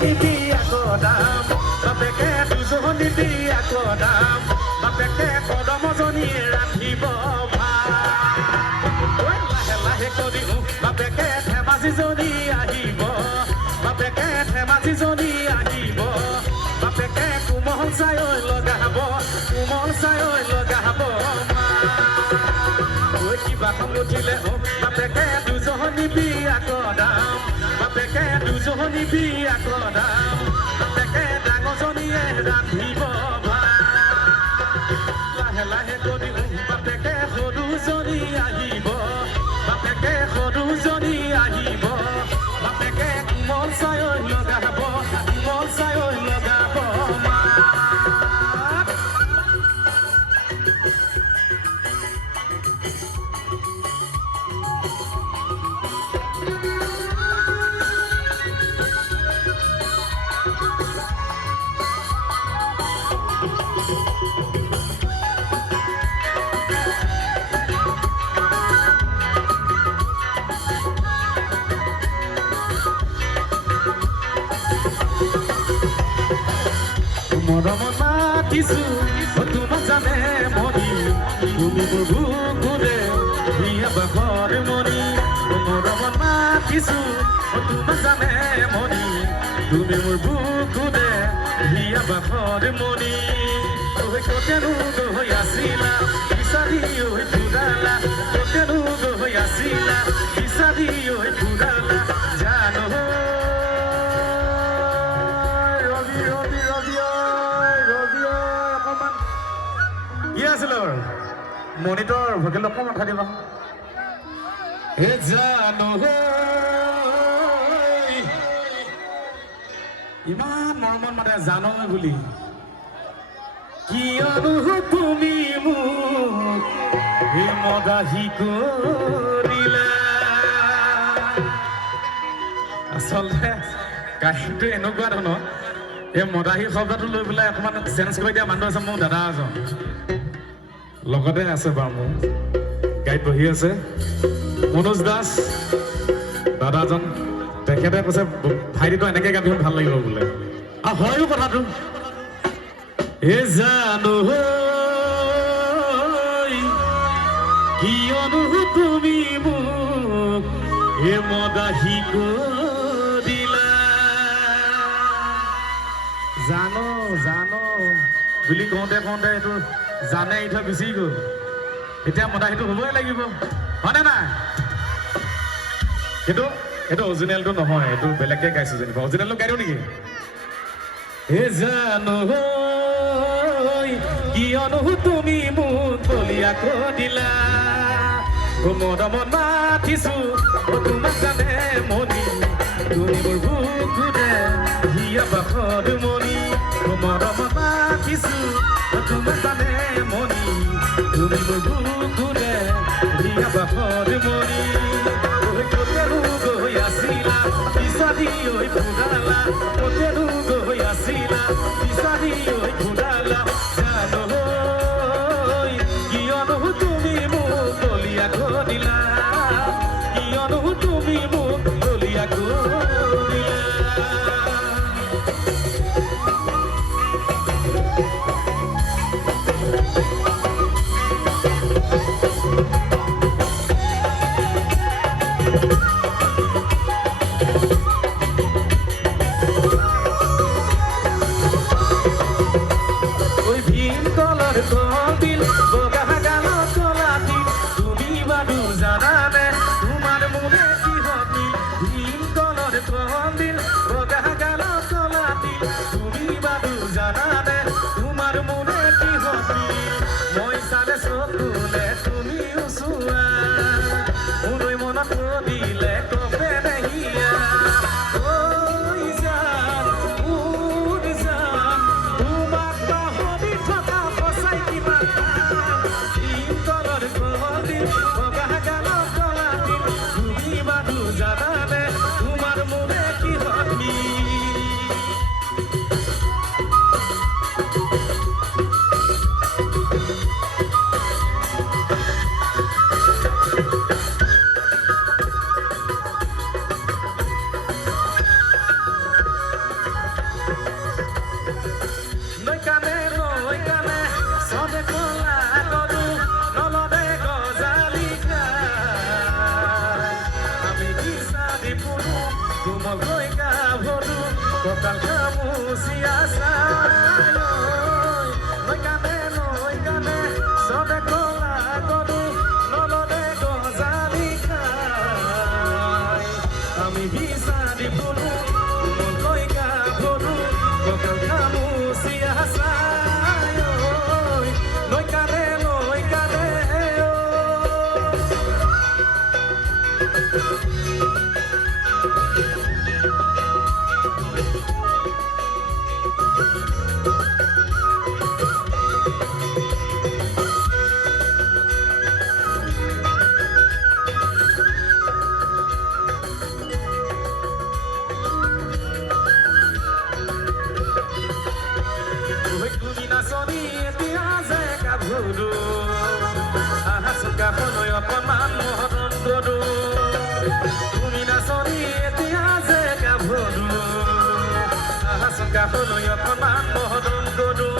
দুজনী বিয়া কদাম বাপেকে দুজনী বিয়া কদাম বাপেকে কদমজনী ৰান্ধিব ভাত লাহে লাহে কৰি বাপেকে ধেমাজিজনী আহিব বাপেকে ধেমাজিজনী আহিব বাপেকে কোমল চাই লগাব কিবা খং উঠিলে বাপেকে দুজনী বিয়া কদাম বাপেকে দুজনী বিয়া কদাম বাপেকে ডাঙৰজনীয়ে ৰান্ধিব লাহে লাহে কৰি বাপেকে সৰুজনী আহিব বাপেকে সৰুজনী আহিব বাপেকে কোমল চাই লগাব মৰমত মাতিছো তোমাক জানে মনি তুমি মোৰ বুকুৰে বিয়া বাখৰ মনি মৰমত মাতিছো তোমাক জানে মনি তুমি মোৰ বুকুৰে বিয়া বাখৰ মনি কতেনো গৈ আছিলা বিচাৰি ফুৰালা কতেনো গৈ আছিলা বিচাৰি ফুৰালা জানো মনিটৰ ভকেল অকণমান উঠাই দিবা জানো ইমান মৰমত মাতে জানো বুলি কিয়নো তুমি মোক মদাহী কৰিলা আচলতে কাহিনীটো এনেকুৱা ধৰণৰ এই মদাহী শব্দটো লৈ পেলাই অকণমান চেঞ্জ কৰি দিয়া মানুহ আছে মোৰ দাদা এজন লগতে আছে বাৰু মোৰ গাড়ীত বহি আছে মনোজ দাস দাদাজন তেখেতে কৈছে ভাইটিটো এনেকে গাবি ভাল লাগিব বোলে আৰু হয়ো কথাটো জানো কিয়নো তুমি মোক মদাহী কৰিলা জানো জানো বুলি কওঁতে এইটো জানে ইথা গুচি গ'ল এতিয়া মদাহীটো হ'বই লাগিব হয়নে নাই সেইটো অৰিজিনেলটো নহয় এইটো বেলেগকে গাইছো যেনিবা অৰিজিনেলটো গাই দিওঁ নেকি জানো কিয়নো তুমি মোক বলিয়াক দিলা মৰমত মাতিছো তোমাক জানে মনি তুমি মোৰ বুকুৰে বিয়া বাখৰ মনি মৰমত মাতিছো তোমাক জানে মনি তুমি মোৰ বুকুৰে বিয়া বাখৰ মনি কতেনো গৈ আছিলা বিচাৰি ফুৰালা কতেনো গৈ আছিলা বিচাৰি ফুৰালা জানো কিয়নো তুমি মোক বলিয়াক দিলা কিয়নো তুমি মোক বলিয়াক দিলা Bogah galau solati কলা গৰু নলদে গজালি খাই আমি বিচাৰি ফুৰো কোমলকৈ গাভৰু কঁকাল খামুচি আছাই নৈ কাণে চবে কলা গৰু নলদে গজালি খাই আমি বিচাৰি ফুৰো কোমলকৈ গাভৰু কঁকাল খামুচি আছাই নৈ কাণে তুমি নাচনি এতিয়া যে গাভৰু আহাচকাখলৈ অকণমান মহৰণ কৰো তুমি নাচনি এতিয়া যে গাভৰু আহাচকাখলৈ অকণমান মহৰণ কৰো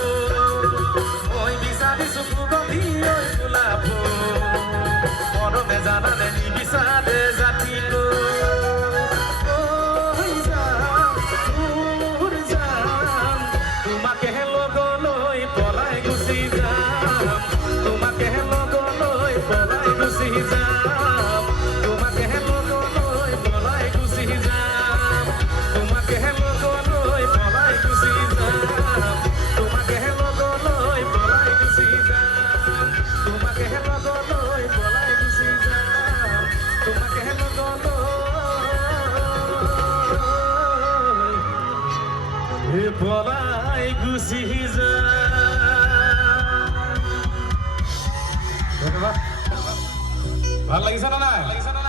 মই বিচাৰিছো গভীৰ গোলাপ মৰমে জানানে নিবিচাৰে জাতিটো পলাই গুচি যা ভাল লাগিছে না নাই?